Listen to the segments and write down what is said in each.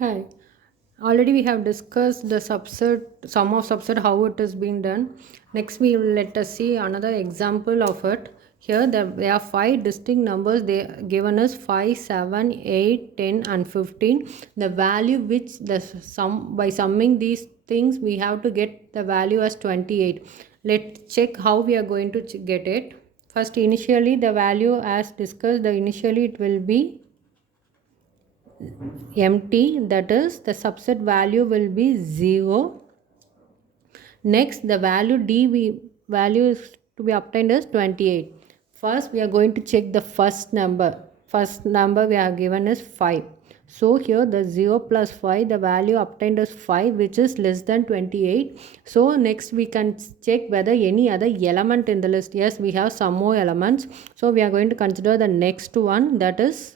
Hi. Already we have discussed the subset, sum of subset, how it is being done. Next, we will let us see another example of it. Here, there are five distinct numbers. They given us 5, 7, 8, 10, and 15. The value which the sum by summing these things, we have to get the value as 28. Let's check how we are going to get it. First, initially the value as discussed, the initially it will be empty, that is the subset value will be 0. Next, the value is to be obtained is 28. First we are going to check the first number we are given is 5. So here the 0 plus 5, the value obtained is 5, which is less than 28. So next we can check whether any other element in the list. Yes, we have some more elements, so we are going to consider the next one, that is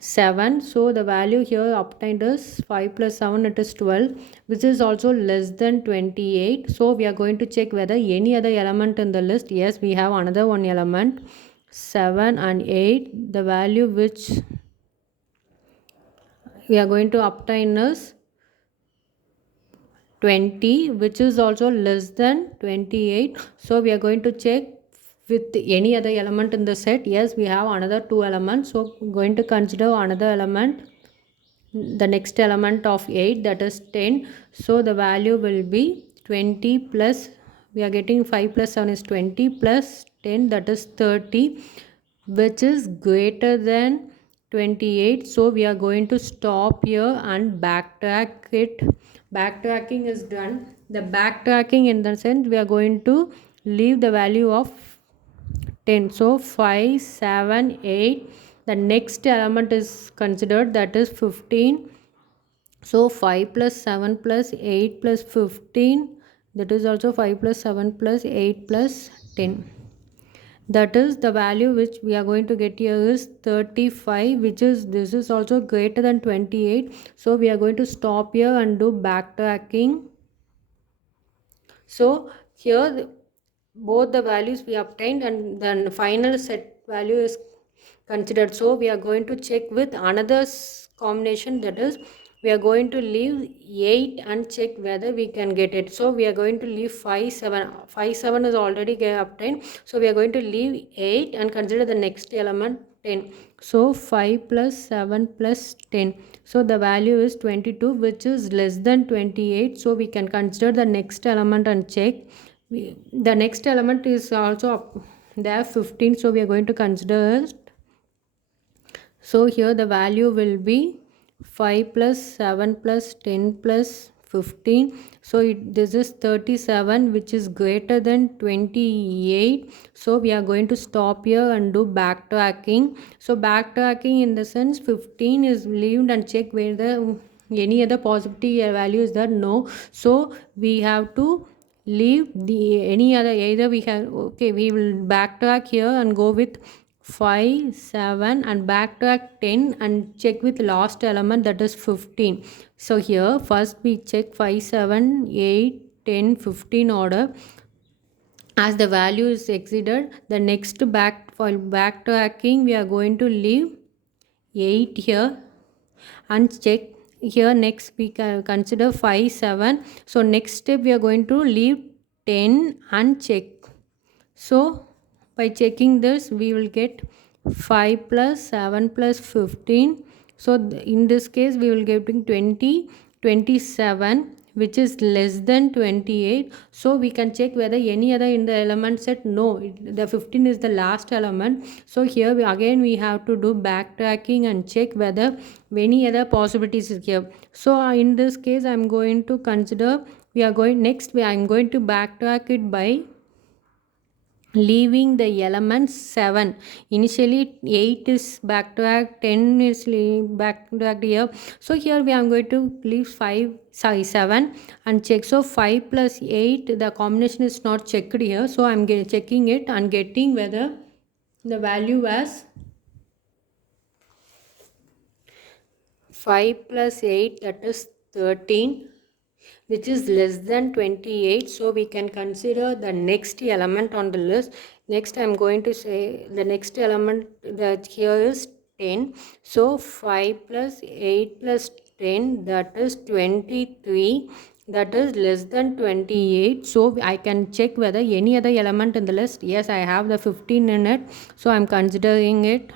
7. So the value here obtained is 5 plus 7, it is 12, which is also less than 28. So we are going to check whether any other element in the list. Yes, we have another one element, 7 and 8. The value which we are going to obtain is 20, which is also less than 28. So we are going to check with any other element in the set. Yes, we have another two elements, so going to consider another element, the next element of 8, that is 10. So the value will be 20 plus, we are getting 5 plus 7 is 20 plus 10, that is 30, which is greater than 28. So we are going to stop here and backtrack it. Backtracking is done. The backtracking in the sense we are going to leave the value of 10. So 5, 7, 8. The next element is considered, that is 15. So 5 plus 7 plus 8 plus 15, that is also 5 plus 7 plus 8 plus 10. That is the value which we are going to get here is 35, which is, this is also greater than 28. So we are going to stop here and do backtracking. So here both the values we obtained and then final set value is considered. So we are going to check with another combination, that is we are going to leave 8 and check whether we can get it. So we are going to leave 5, 7. 5, 7 is already obtained. So we are going to leave 8 and consider the next element 10. So 5 plus 7 plus 10. So the value is 22, which is less than 28. So we can consider the next element and check. The next element is also up there 15. So we are going to consider it. So here the value will be 5 plus 7 plus 10 plus 15. So this is 37, which is greater than 28. So we are going to stop here and do backtracking. So backtracking in the sense 15 is leaved and check whether any other possibility value is there. No. So we have to leave the any other, either we have, okay, we will backtrack here and go with 5, 7 and backtrack 10 and check with last element, that is 15. So here first we check 5, 7, 8, 10, 15 order. As the value is exceeded, the next for backtracking we are going to leave 8 here and check here. Next we can consider 5, 7. So next step we are going to leave 10 and check. So by checking this we will get 5 plus 7 plus 15. So in this case we will get 20, 27, which is less than 28. So we can check whether any other in the element set. No, the 15 is the last element. So here again we have to do backtracking and check whether any other possibilities is here. So in this case I am going to consider, I am going to backtrack it by leaving the element 7. Initially 8 is backtracked, 10 is backtracked here. So here we are going to leave 7 and check. So 5 plus 8, the combination is not checked here. So I am checking it and getting whether the value as 5 plus 8, that is 13, which is less than 28. So we can consider the next element on the list. Next I am going to say the next element that here is 10. So 5 plus 8 plus 10, that is 23, that is less than 28. So I can check whether any other element in the list. Yes, I have the 15 in it, so I'm considering it.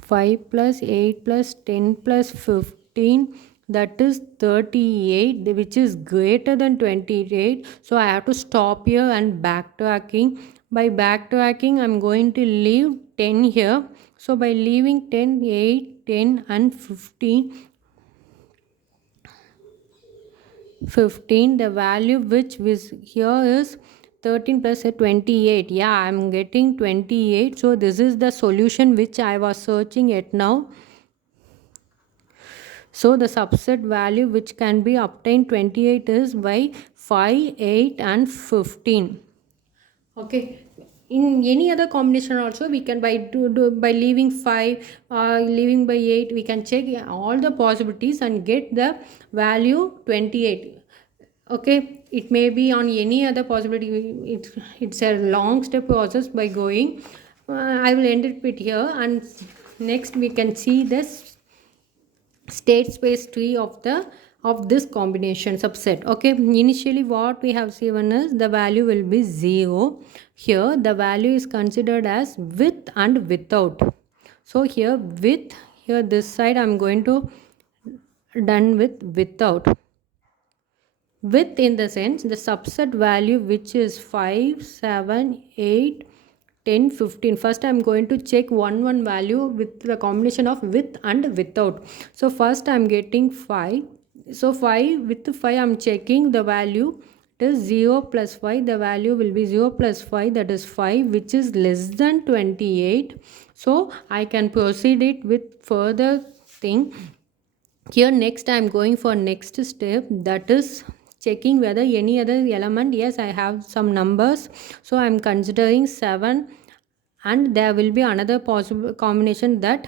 5 plus 8 plus 10 plus 15, that is 38, which is greater than 28. So I have to stop here and backtracking. By backtracking, I'm going to leave 10 here. So by leaving 10, 8, 10 and 15, the value which is here is 13 plus 28. Yeah, I'm getting 28. So this is the solution which I was searching at now. So the subset value which can be obtained 28 is by 5, 8 and 15. Okay. In any other combination also we can by leaving 5 or leaving by 8, we can check all the possibilities and get the value 28. Okay, it may be on any other possibility. It's a long step process by going. I will end it with here, and next we can see this state space tree of this combination subset. Okay, initially what we have seen is the value will be 0. Here the value is considered as with and without. So here with, here this side I'm going to done with without. With in the sense the subset value which is 5, 7, 8, 10, 15. First I'm going to check one value with the combination of with and without. So first I'm getting 5. So 5, with 5 I'm checking the value. It is 0 plus 5. The value will be 0 plus 5, that is 5, which is less than 28. So I can proceed it with further thing. Here next I am going for next step, that is checking whether any other element. Yes, I have some numbers, so I am considering 7, and there will be another possible combination that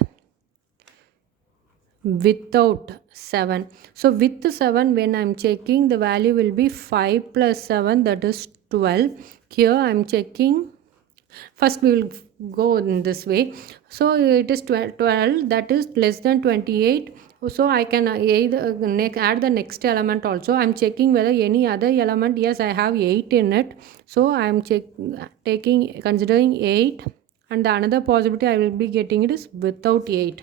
without 7. So with 7, when I am checking, the value will be 5 plus 7, that is 12. Here I am checking. First we will go in this way. So it is 12, that is less than 28. So I can either add the next element also. I am checking whether any other element. Yes, I have 8 in it. So I am considering 8, and the another possibility I will be getting it is without 8.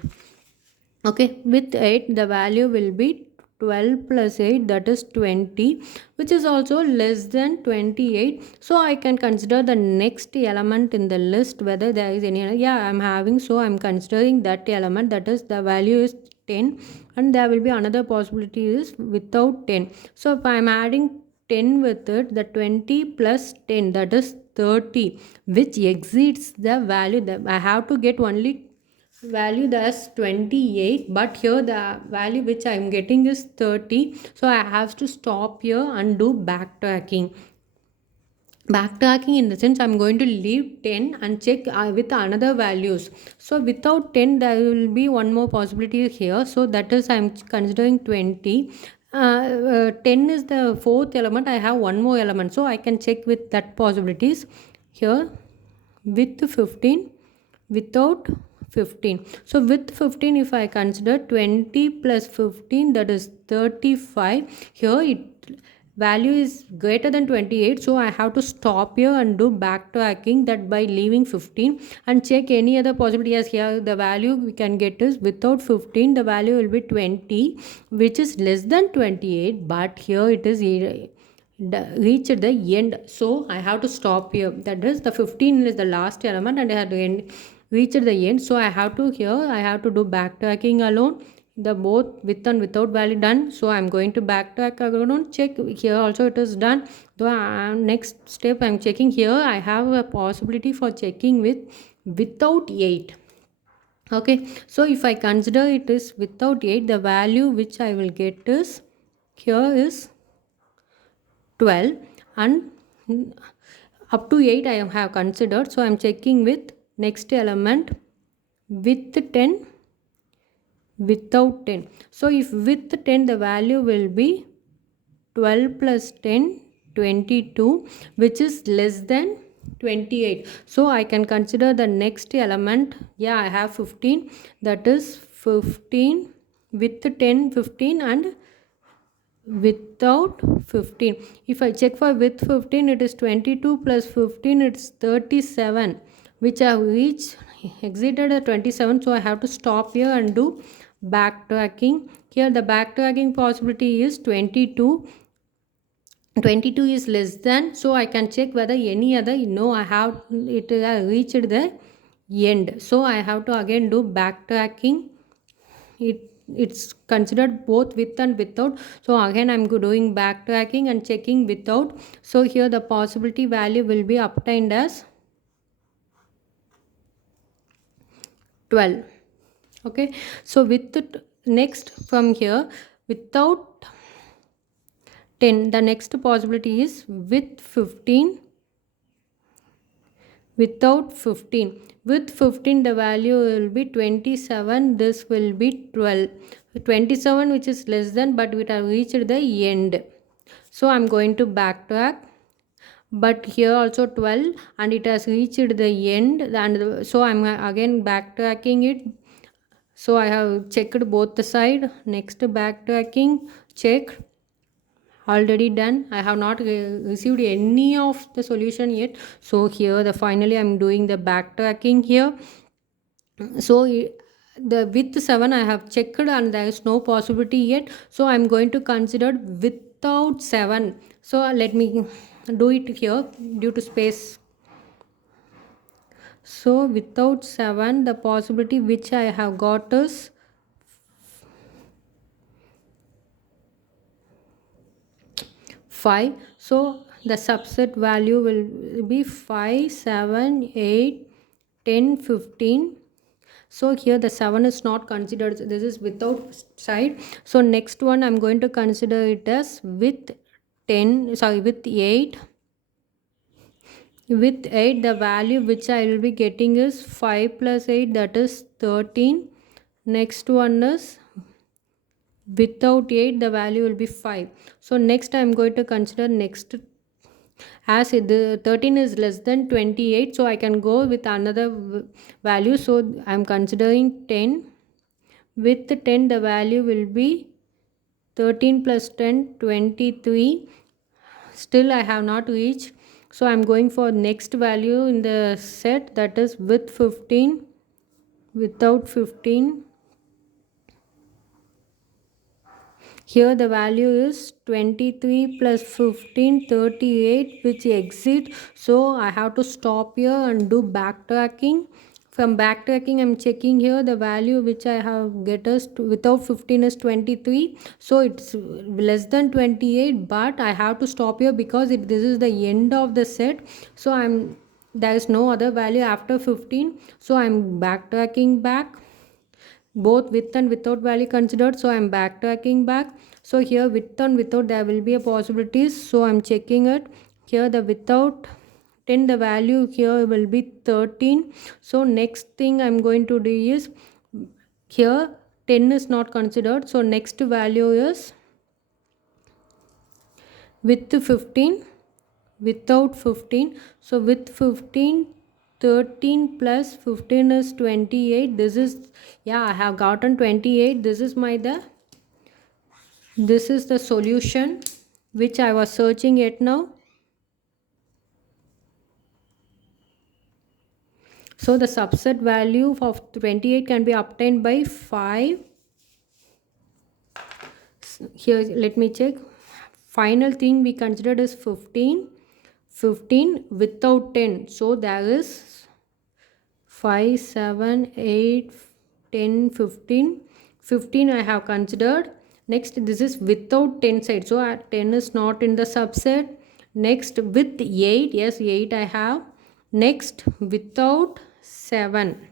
Okay, with 8 the value will be 12 plus 8, that is 20, which is also less than 28. So I can consider the next element in the list whether there is any. Yeah, I'm having, so I'm considering that element, that is the value is 10, and there will be another possibility is without 10. So if I'm adding 10 with it, the 20 plus 10, that is 30, which exceeds the value that I have to get only value that's 28, but here the value which I am getting is 30. So I have to stop here and do backtracking in the sense I'm going to leave 10 and check with another values. So without 10 there will be one more possibility here, so that is I'm considering 20. 10 is the fourth element, I have one more element, so I can check with that possibilities here. With 15, without 15. So with 15, if I consider 20 plus 15, that is 35. Here it value is greater than 28, so I have to stop here and do backtracking that by leaving 15 and check any other possibility. As here the value we can get is without 15, the value will be 20, which is less than 28, but here it is reached the end, so I have to stop here. That is the 15 is the last element and I have to reach the end, so I have to do backtracking alone. The both with and without value done, so I'm going to backtrack alone, check here also it is done. The next step I'm checking here, I have a possibility for checking without 8. Okay, so if I consider it is without 8, the value which I will get is here is 12, and up to 8 I have considered, so I am checking with next element with 10, without 10. So if with 10 the value will be 12 plus 10, 22, which is less than 28. So I can consider the next element. Yeah, I have 15, that is 15 with 10, 15 and without 15. If I check for with 15, it is 22 plus 15, it's 37, which I have reached exited at 27. So I have to stop here and do backtracking. Here the backtracking possibility is 22. 22 is less than, so I can check whether any other, no, I have it reached the end, so I have to again do backtracking. It's considered both with and without, so again I'm doing backtracking and checking without. So here the possibility value will be obtained as 12. Okay, so with next from here without 10, the next possibility is with 15, without 15. With 15 the value will be 27, this will be 12. 27 which is less than, but we have reached the end, so I'm going to backtrack. But here also 12 and it has reached the end, and so I'm again backtracking it. So I have checked both the side. Next backtracking, check, already done. I have not received any of the solution yet, so here the finally I'm doing the backtracking here. So the with 7 I have checked and there is no possibility yet, so I'm going to consider without 7. So let me do it here due to space. So without 7 the possibility which I have got is 5. So the subset value will be 5, 7, 8, 10, 15. So here the 7 is not considered, this is without side. So next one I'm going to consider it as with 10, sorry, with 8. With 8 the value which I will be getting is 5 plus 8, that is 13. Next one is without 8 the value will be 5. So next I am going to consider next, as the 13 is less than 28, so I can go with another value. So I am considering 10. With 10 the value will be 13 plus 10, 23. Still I have not reached, so I am going for next value in the set, that is with 15, without 15. Here the value is 23 plus 15, 38, which exit. So I have to stop here and do backtracking. From backtracking I'm checking here the value which I have get us without 15 is 23. So it's less than 28, but I have to stop here because this is the end of the set. So there is no other value after 15. So I'm backtracking back, both with and without value considered, so I'm backtracking back. So here with and without there will be a possibilities, so I'm checking it. Here the without 10 the value here will be 13. So next thing I'm going to do is, here 10 is not considered, so next value is with 15, without 15. So with 15, 13 plus 15 is 28. This is, yeah, I have gotten 28. This is this is the solution which I was searching it now. So the subset value of 28 can be obtained by 5. Here let me check. Final thing we considered is 15. 15 without 10. So there is 5, 7, 8, 10, 15. 15 I have considered. Next this is without 10 side. So 10 is not in the subset. Next with 8. Yes, 8 I have. Next without 7.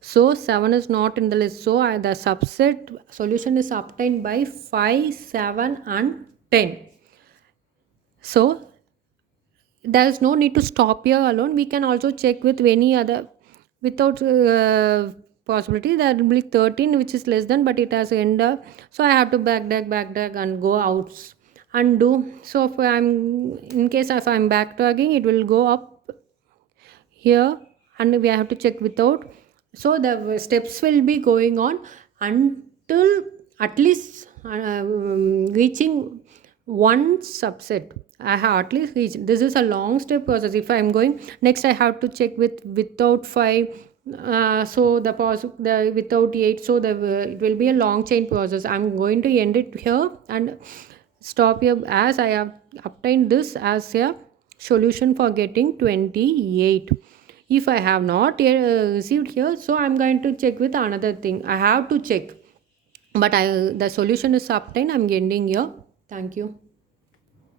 So 7 is not in the list. So the subset solution is obtained by 5, 7 and 10. So there is no need to stop here alone. We can also check with any other without possibility. That will be 13 which is less than, but it has end up. So I have to backtrack and go out undo. So if I'm in case if I'm backtracking, it will go up here, and we have to check without. So the steps will be going on until at least reaching one subset. I have at least reached. This is a long step process. If I'm going next, I have to check with without 5. So the without 8. So the it will be a long chain process. I'm going to end it here and stop here, as I have obtained this as a solution for getting 28. If I have not received here, so I'm going to check with another thing. I have to check, but the solution is obtained. I'm ending here. Thank you.